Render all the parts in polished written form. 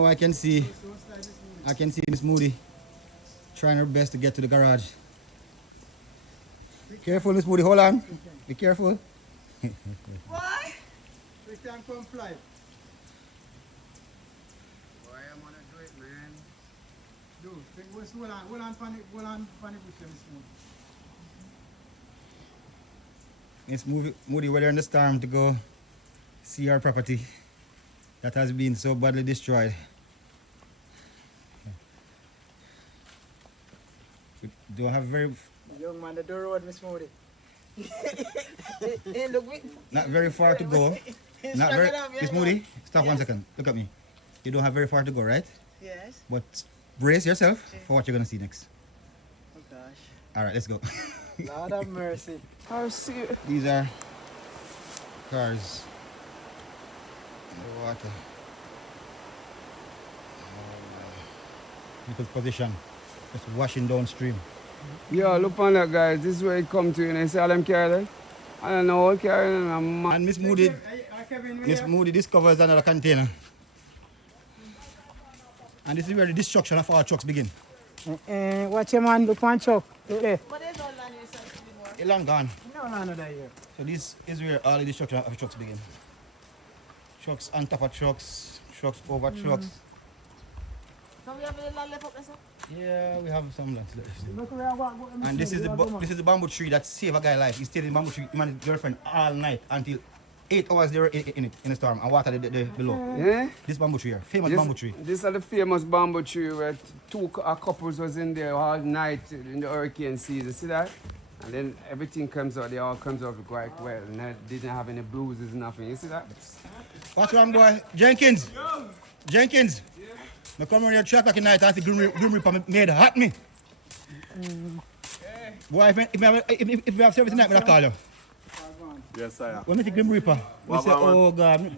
Oh, I can see Miss Moody trying her best to get to the garage. Careful, Miss Moody, hold on. Be careful. Why? We can come fly. Boy, I'm gonna do it, man. Do. Hold on, panic with them smooth. Miss Moody, we're in the storm to go see our property that has been so badly destroyed. We don't have very, Young man, the door road, Miss Moody. Hey, look, not very far to go. Not very, Miss Moody, stop 1 second. Look at me. You don't have very far to go, right? Yes. But brace yourself for what you're gonna see next. Oh gosh. All right, let's go. Lord have mercy. Oh, serious. These are cars in the water. Because position, just washing downstream. Yo, look on that, guys. This is where it come to, you know. See all them carry there? I don't know what carrying them. And Miss Moody, discovers another container. And this is where the destruction of our trucks begin. Watch your man, look one chuck. Look there. But there's no land in South anymore. It's long gone. No, another here. So this is where all the destruction of trucks begin. Trucks on top of trucks, trucks over trucks. So we have any land left up there, sir? Yeah, we have some lands left. Look where I walk. And this is the bamboo tree that saved a guy's life. He stayed in the bamboo tree, him and his girlfriend all night until 8 hours they were in the storm and water below. Yeah? This bamboo tree here, famous bamboo tree. This is the famous bamboo tree where two couples was in there all night in the hurricane season. See that? And then everything comes out, they all comes out quite well. And they didn't have any bruises, nothing. You see that? What's wrong, boy? Jenkins! Jenkins! I come around here 3 o'clock at night and see Grim Reaper made hot me. Boy, if we have service tonight, I'll call you. Yes, sir. When I see Grim Reaper, we say, oh God.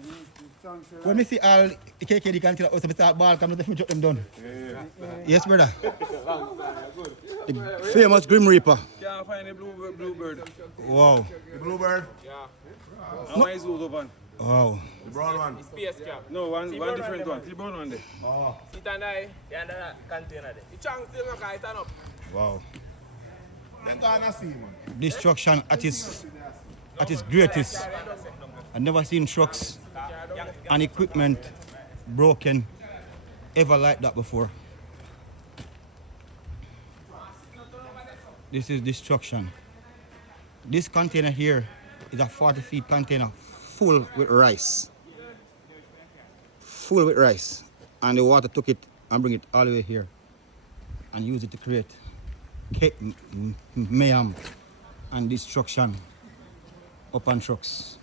When I see all the KKD can tell us to start ball, come to the future, them done. Yes, brother. The famous Grim Reaper. Can't find a bluebird. Wow. The bluebird? Yeah. How many is those one? Wow. The brown one? It's PS cap. No, one different one. The brown one there. Oh. Sit and I, the other container there. The chunk still not can stand up. Wow. Then go and see, man. Destruction at its greatest. I've never seen trucks and equipment broken ever like that before. This is destruction. This container here is a 40-feet container full with rice. Full with rice. And the water took it and bring it all the way here and use it to create mayhem and destruction upon trucks.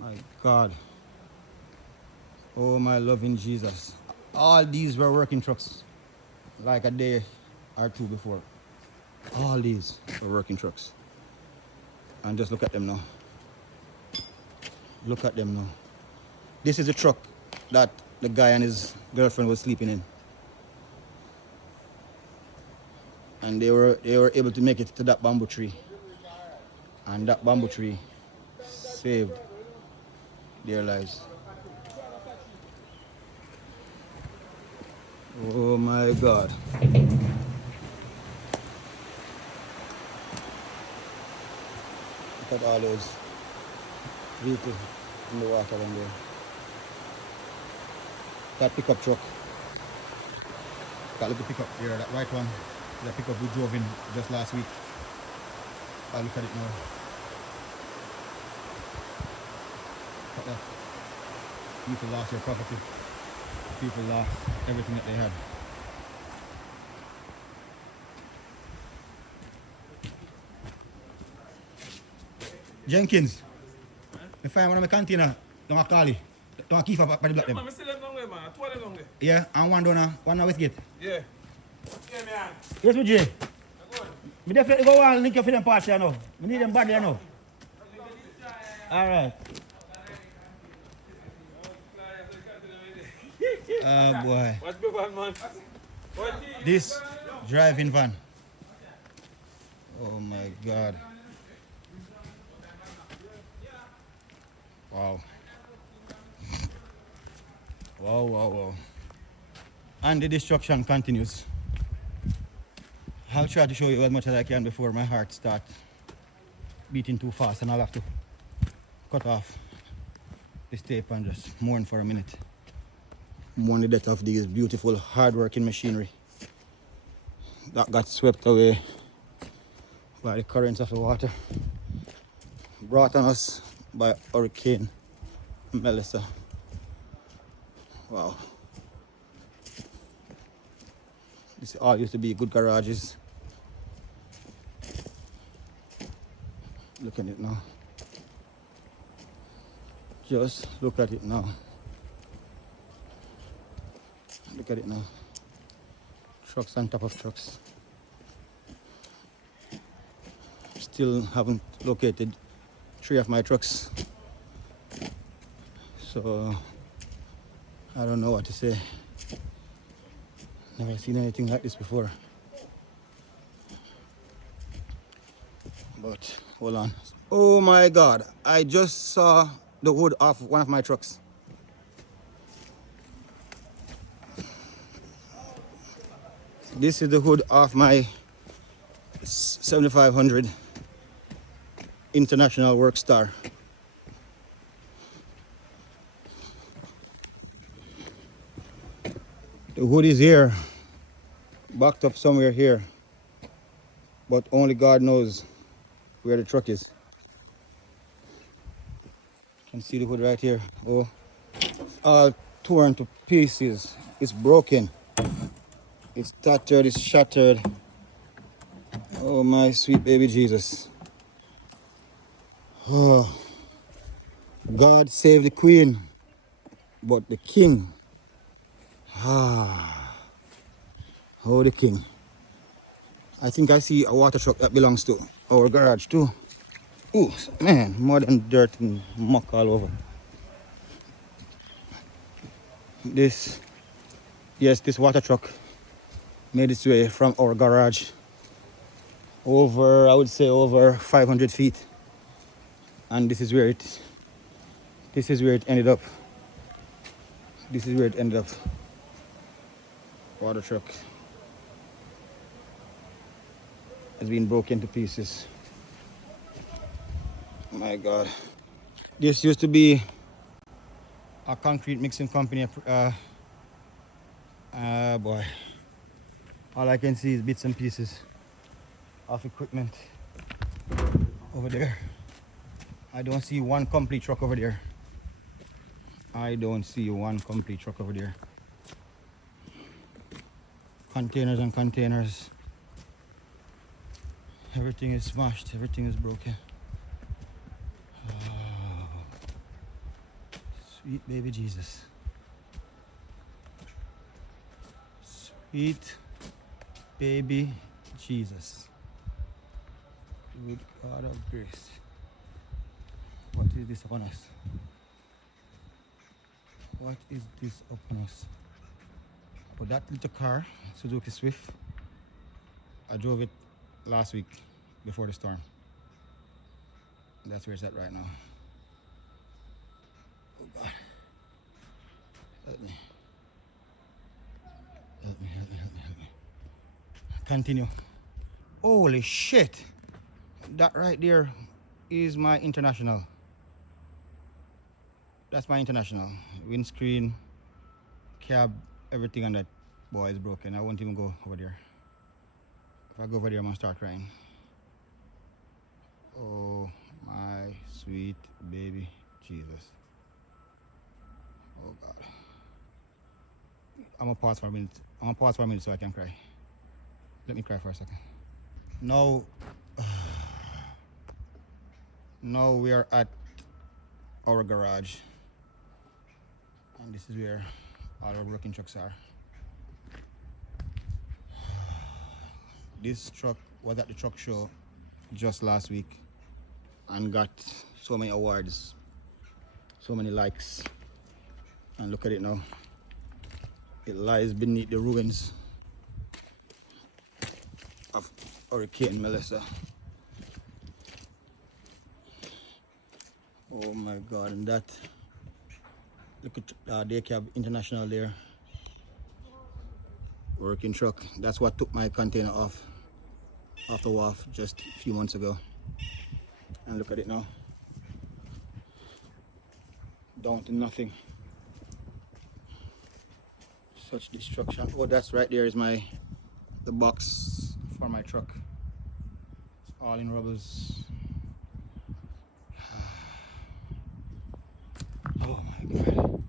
My God. Oh, my loving Jesus. All these were working trucks like a day or two before. All these were working trucks. And just look at them now. Look at them now. This is the truck that the guy and his girlfriend was sleeping in. And they were able to make it to that bamboo tree. And that bamboo tree saved their lives. Oh my God. Look at all those vehicles in the water down there. That pickup truck. That little pickup here, that white one. That pickup we drove in just last week. I look at it now. Look at that. People lost their property. People lost everything that they had. Jenkins, I find one of my container. Don't call it. Don't keep up by the black them. I'm still long way, man. 12 long way. Yeah, and one down, one now Westgate. Yeah. Yeah, man. Yes, me Jay. Me definitely go and link you for them parts here now. We need them badly here now. Alright. Oh boy. What's the van, man? This driving van. Oh my God. Wow. Wow, wow, wow. And the destruction continues. I'll try to show you as much as I can before my heart starts beating too fast and I'll have to cut off this tape and just mourn for a minute. Mourn the death of these beautiful, hard-working machinery that got swept away by the currents of the water, brought on us by Hurricane Melissa. Wow. This all used to be good garages. Look at it now. Just look at it now. Look at it now. Trucks on top of trucks. Still haven't located 3 of my trucks. So I don't know what to say. Never seen anything like this before. But hold on. Oh my God, I just saw the hood off one of my trucks. This is the hood off my 7500 International Workstar. The hood is here, backed up somewhere here, but only God knows where the truck is. You can see the hood right here. Oh, all torn to pieces. It's broken. It's tattered, it's shattered. Oh, my sweet baby Jesus. Oh, God save the queen, but the king. Ah, oh, the king. I think I see a water truck that belongs to our garage too. Ooh, man, mud and dirt and muck all over. This water truck made its way from our garage over, I would say over 500 feet. And this is where it ended up. This is where it ended up. Water truck has been broken to pieces. My God. This used to be a concrete mixing company. Boy. All I can see is bits and pieces of equipment over there. I don't see one complete truck over there. I don't see one complete truck over there. Containers and containers. Everything is smashed, everything is broken. Oh, sweet baby Jesus. Sweet baby Jesus. Good God of grace. What is this upon us? What is this upon us? But that little car, Suzuki Swift, I drove it last week before the storm. That's where it's at right now. Oh God. Help me. Help me, help me, help me, help me. Continue. Holy shit. That right there is my International. That's my International. Windscreen, cab, everything on that boy is broken. I won't even go over there. If I go over there, I'm gonna start crying. Oh, my sweet baby Jesus. Oh God. I'm gonna pause for a minute. I'm gonna pause for a minute so I can cry. Let me cry for a second. Now, now we are at our garage. And this is where all our working trucks are. This truck was at the truck show just last week and got so many awards, so many likes. And look at it now. It lies beneath the ruins of Hurricane Melissa. Oh my God, and that Look at Day Cab International there. Working truck. That's what took my container off the wharf just a few months ago. And look at it now. Down to nothing. Such destruction. Oh, that's right there is the box for my truck. It's all in rubbles. Oh my God.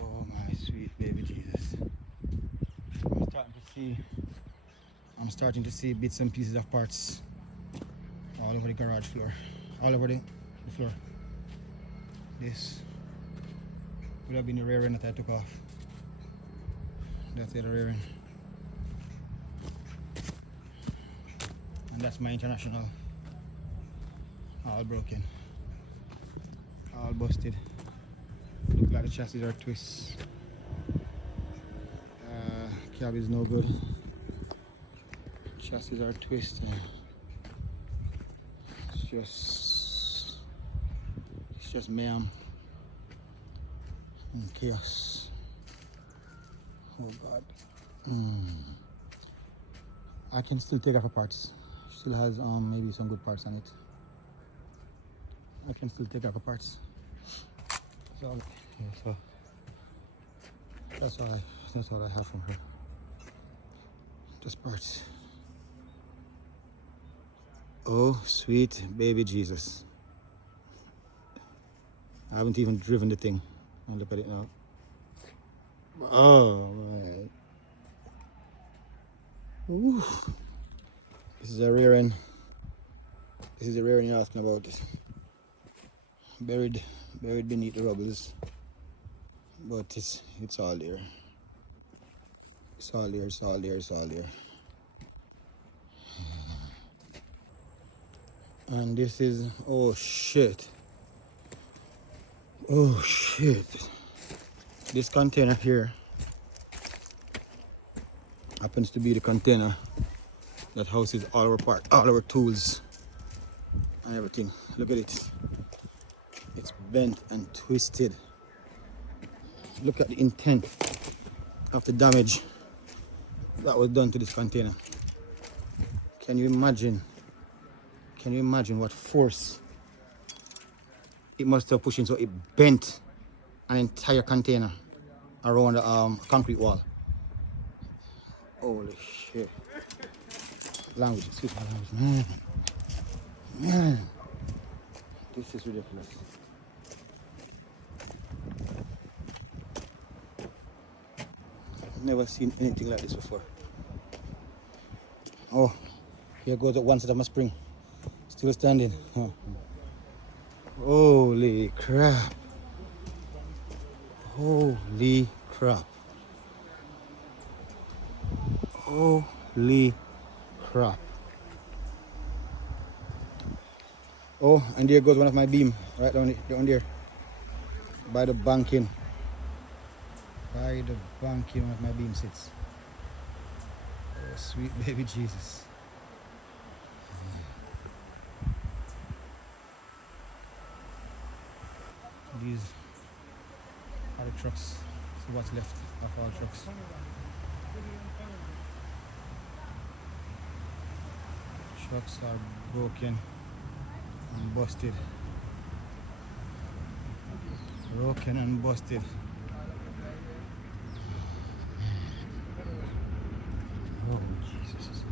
Oh my sweet baby Jesus. I'm starting to see bits and pieces of parts all over the garage floor. All over the floor. This would have been the rear end that I took off. That's the rear end. And that's my International. All broken. All busted. Look like the chassis are twists. Cab is no good. Chassis are twisted. It's just mayhem and chaos. Oh God. I can still take off the parts. Still has maybe some good parts on it. I can still take off the parts. So, yeah, so that's all I have from her. Just parts. Oh, sweet baby Jesus. I haven't even driven the thing. And look at it now. Oh my. Ooh. This is a rear end. This is the rear end you're asking about. Buried beneath the rubbles. But it's all there. It's all there, it's all there, it's all there. And this is, oh shit. Oh shit. This container here happens to be the container that houses all our tools and everything. Look at it. It's bent and twisted. Look at the intent of the damage that was done to this container. Can you imagine what force it must have pushed in, so it bent an entire container around the concrete wall. Holy shit. Language, excuse my language. Man. This is ridiculous. Never seen anything like this before. Oh, here goes one side of my spring. Still standing. Oh. Holy crap. Holy crap. Holy crap. Oh, and there goes one of my beam right down there. By the banking. By the banking, one of my beam sits. Oh, sweet baby Jesus. These are the trucks. See what's left of all trucks. Trucks are broken and busted. Broken and busted. Oh Jesus.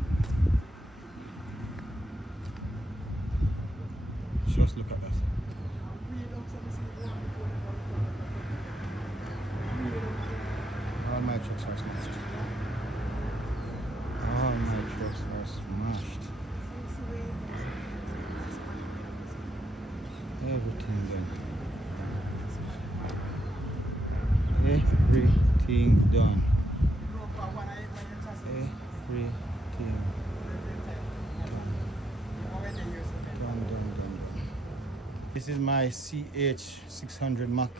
Just look at that. All my trucks are smashed. All my trucks are smashed. Everything done. Everything done. Everything done. This is my CH600 Mac.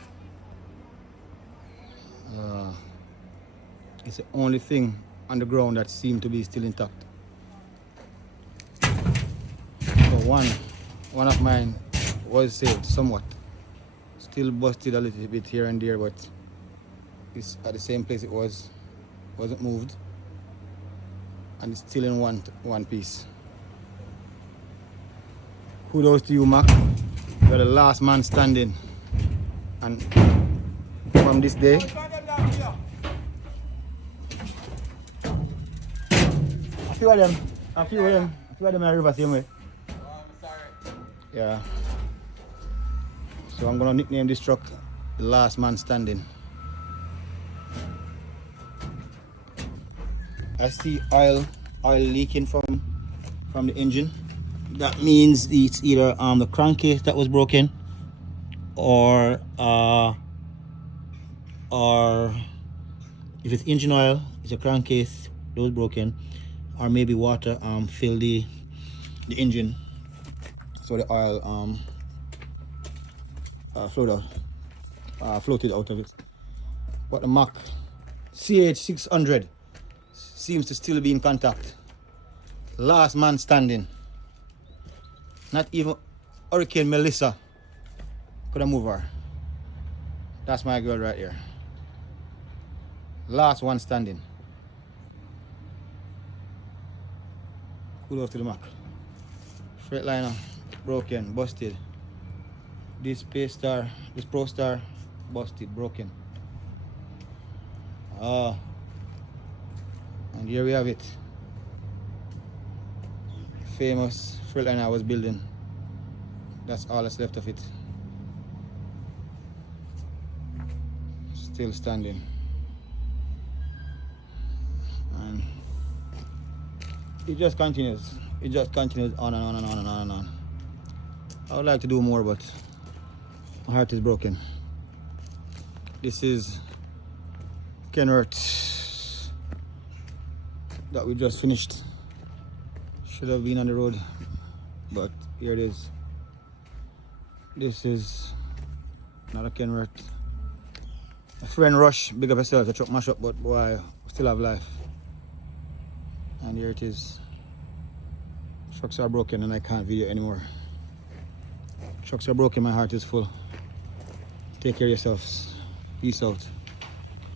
It's the only thing on the ground that seemed to be still intact. So one of mine was saved somewhat. Still busted a little bit here and there, but it's at the same place it was. Wasn't moved. And it's still in one piece. Kudos to you, Mac. You're the last man standing. And from this day, a few of them in the river same way. Yeah. So I'm gonna nickname this truck the last man standing. I see oil leaking from the engine. That means it's either the crankcase that was broken, or if it's engine oil, it's a crankcase that was broken, or maybe water filled the engine, so the oil floated out of it. But the Mack CH600 seems to still be in contact. Last man standing. Not even Hurricane Melissa could have moved her. That's my girl right here. Last one standing. Kudos to the Mack. Freightliner broken, busted. This Pro Star busted, broken. And here we have it. Famous Freightliner I was building. That's all that's left of it. Still standing. And it just continues. It just continues on and on and on and on and on. I would like to do more, but my heart is broken. This is Kenworth that we just finished. Should have been on the road, but here it is. This is not a Kenworth. A friend Rush, big up yourself, the truck mash up, but boy, we still have life. And here it is. Trucks are broken and I can't video anymore. Trucks are broken, my heart is full. Take care of yourselves. Peace out.